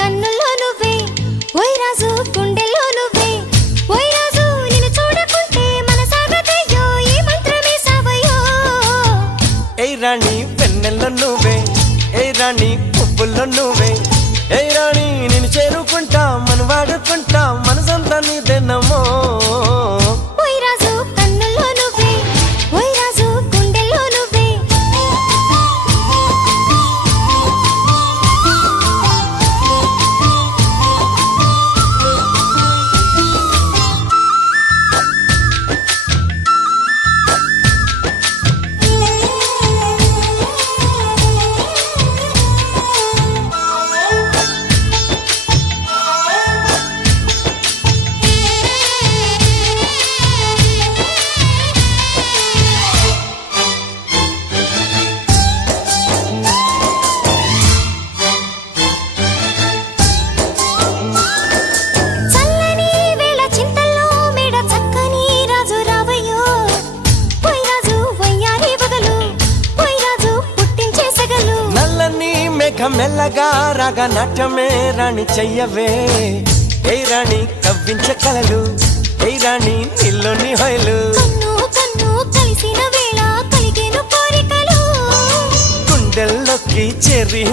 కన్నుల్లో నువ్వే ఓయ్ రాజు గుండెల్లో నువ్వే ఓయ్ రాజు నిన్ను చూడకుంటే మనసాగదయ్యో ఈ మంత్రమే సావయ్యో ఏయ్ రాణి వెన్నెల్లో నువ్వే ఏయ్ రాణి పువ్వుల్లో నువ్వే ఏయ్ రాణి నిన్ను చేరుకుంటా మనం వాడుకుంటా మనసంతా నీదేనమ్మో ఓయ్ రాజు కన్నుల్లో నువ్వే ఓయ్ రాజు గుండెల్లో నువ్వే చల్లని వేళ చింతల్లో మేడ చక్కని రాజు రావయ్యో ఓయ్ రాజు వయ్యారి బదులు ఓయ్ రాజు పుట్టించే సగలు నల్లని మేఘం మెల్లగా రాగా నాట్యమే రాణి చెయ్యవే ఏయ్ రాణి కవ్వించే కలలు ఏయ్ రాణి నీలోని హొయలు కన్ను కన్ను కలిసిన వేళ కలిగేను కోరికలు గుండెల్లోకి చెరి